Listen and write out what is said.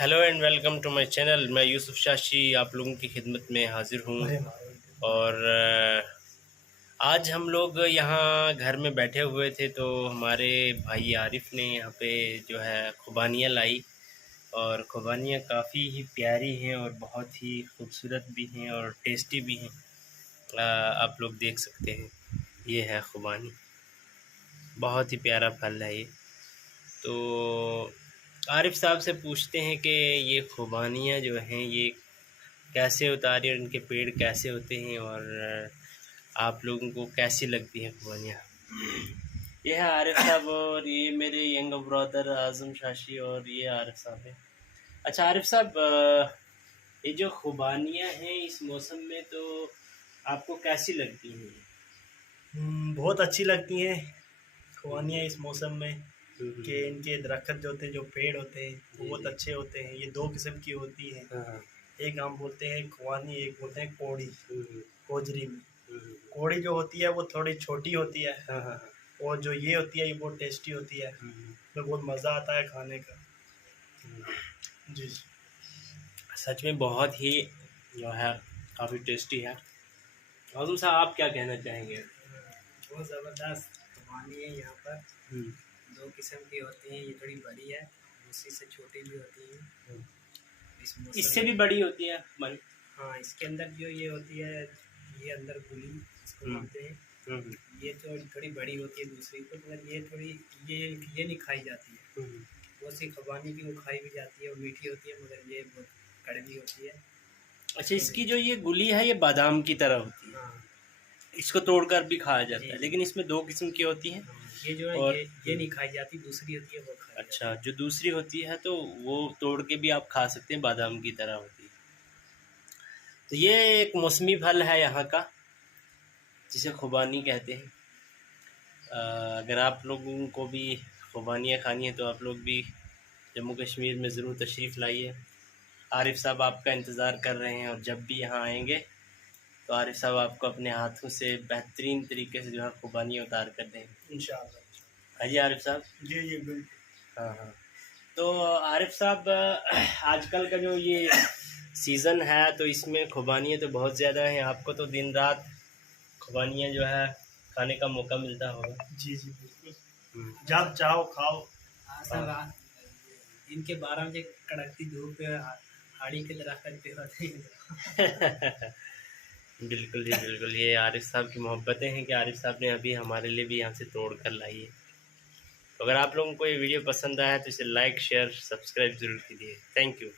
Hello and welcome to my channel. मैं यूसुफ शाशी आप लोगों की खिदमत में हाज़िर हूँ। और आज हम लोग यहाँ घर में बैठे हुए थे तो हमारे भाई आरिफ ने यहाँ पे जो है खुबानियाँ लाई। और खुबानियाँ काफ़ी ही प्यारी हैं और बहुत ही खूबसूरत भी हैं और टेस्टी भी हैं। आप लोग देख सकते हैं, ये है खुबानी, बहुत ही प्यारा फल है ये। तो आरिफ साहब से पूछते हैं कि ये खुबानियाँ जो हैं ये कैसे उतारी और इनके पेड़ कैसे होते हैं और आप लोगों को कैसी लगती हैं खुबानियाँ। ये है आरिफ साहब और ये मेरे यंग ब्रदर आज़म शाशी और ये आरिफ साहब है। अच्छा आरिफ साहब, ये जो खुबानियाँ हैं इस मौसम में तो आपको कैसी लगती हैं? बहुत अच्छी लगती हैं खुबानियाँ इस मौसम में कि इनके दरख्त जो होते हैं, जो पेड़ होते हैं वो बहुत अच्छे होते हैं। ये दो किस्म की होती हैं, हाँ, एक हम बोलते हैं खुबानी, एक बोलते हैं कोड़ी। कोजरी में कोड़ी जो होती है वो थोड़ी छोटी होती है, हाँ, हाँ, और जो ये होती है ये बहुत टेस्टी होती है, तो बहुत मज़ा आता है खाने का। जी सच में बहुत ही जो है काफ़ी टेस्टी है। आज़म साहब आप क्या कहना चाहेंगे? बहुत ज़बरदस्त खुबानी है यहाँ पर। दो किस्म की होती हैं, ये थोड़ी बड़ी है, दूसरी से छोटी भी होती है। इस मौसम इससे में भी बड़ी होती है मन। हाँ, इसके अंदर जो ये होती है, ये अंदर गुली इसको बोलते हैं। ये तो थोड़ी बड़ी होती है दूसरी को, मगर ये थोड़ी ये नहीं खाई जाती है। बहुत सी खुबानी की वो खाई भी जाती है और मीठी होती है, मगर ये बहुत कड़वी होती है। अच्छा, इसकी जो ये गुली है ये बादाम की तरह होती है, हाँ, इसको तोड़कर भी खाया जाता है, जी। लेकिन इसमें दो किस्म की होती हैं। हाँ, ये जो है और ये नहीं खाई जाती, दूसरी होती है वो खाई जाती अच्छा, जो दूसरी होती है तो वो तोड़ के भी आप खा सकते हैं, बादाम की तरह होती है। तो ये एक मौसमी फल है यहाँ का जिसे खुबानी कहते हैं। अगर आप लोगों को भी खुबानियाँ खानी है तो आप लोग भी जम्मू कश्मीर में ज़रूर तशरीफ़ लाइए। आरिफ साहब आपका इंतज़ार कर रहे हैं और जब भी यहाँ आएंगे तो आरिफ साहब आपको अपने हाथों से बेहतरीन तरीके से जो है खुबानियाँ उतार कर देंगे इंशाअल्लाह। हाँ जी आरिफ साहब। जी जी बिल्कुल। हाँ हाँ। तो आरिफ साहब, आजकल का जो ये सीज़न है तो इसमें खुबानियाँ तो बहुत ज़्यादा हैं, आपको तो दिन रात खुबानियाँ जो है खाने का मौका मिलता होगा। जी जी बिल्कुल, जब चाहो खाओ। है। सब दिन के 12 बजे कड़कती धूप पे हाड़ी के दरख्त पे होते हैं। बिल्कुल जी बिल्कुल, ये आरिफ साहब की मोहब्बतें हैं कि आरिफ साहब ने अभी हमारे लिए भी यहाँ से तोड़ कर लाई है। तो अगर आप लोगों को ये वीडियो पसंद आया तो इसे लाइक शेयर सब्सक्राइब ज़रूर कीजिए। Thank you.